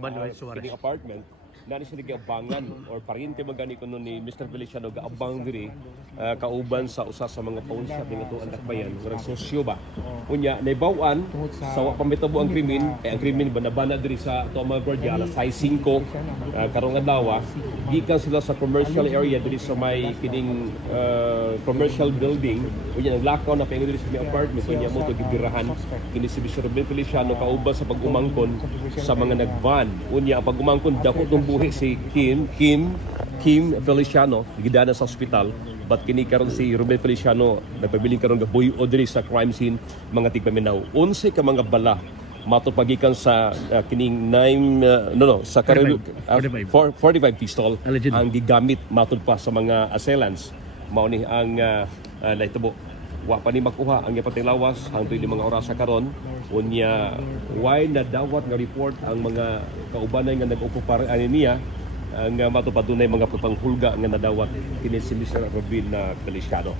Manuel Suarez. Kining apartment nani siya nagabangan or paryente magani kuno ni Mr. Feliciano gaabang diri kauban sa usa sa mga pawn shop ning atuan dakbayan murag sosyo ba unya naibaw-an sa wa pamitabo ang krimen ang krimen banabana diri sa Toma Guardia alas 5 karong adlaw gikan sila sa commercial area diri sa may kining commercial building unya naglakaw na paingon diri sa may apartment unya mo to gibirahan kini si Mr. Feliciano kauban sa pag-umangkon sa mga nagvan unya ang pag-umangkon dako tong buhi si Kim Feliciano gidana sa ospital but kini karon si Ruben Feliciano nagpabiling karon gaboy odri sa crime scene mga tigpaminaw 11 ka mga bala matod pagikan sa kining 9 sa 45 pistol Allegedly. ang gigamit matod pa sa mga assailants mao ni ang naitabo wa pa ni makuha ang ipating lawas hangtod 5 oras sa karon unya why nadawat nga report ang mga kaubanan nga nag-okupar ani niya ang matupadunay mga papanghulga nga nadawat kini si Mr. Ruben Feliciano.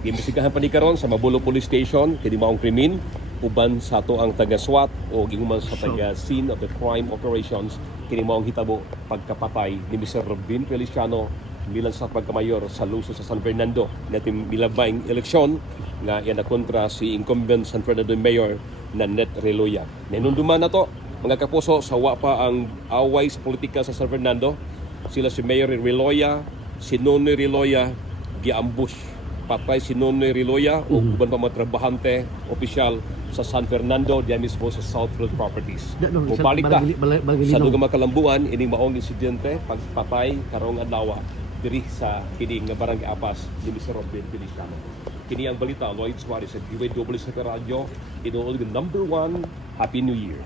Giimbestigahan pa ni karon sa Mabulo Police Station kini maong krimen uban sa ato ang taga-SWAT o gihuman sa taga-scene of the crime operations kini maong hitabo pagkapatay ni Mr. Ruben Feliciano bilang sa pagkamayor sa lungsod sa San Fernando natin milabaing eleksyon nga yan na kontra si incumbent San Fernando Mayor na Net Reloya. Ninunduman na to mga kapuso sa wa pa ang away sa politika sa San Fernando. Sila si Mayor Reloya, si Nonoy Reloya giambush. Patay si Nonoy Reloya o uban pa mga trabahante opisyal sa San Fernando diyan mismo sa Southfield Properties. Kung balik ta sa dugang makalambuan ini maong insidente pagpatay karong adlaw diri sa kini nga barangay Apas ni Mr. Ruben Feliciano. Kini ang balita Lloyd Suarez sa DWS sa radyo. Inood ng #1 Happy New Year.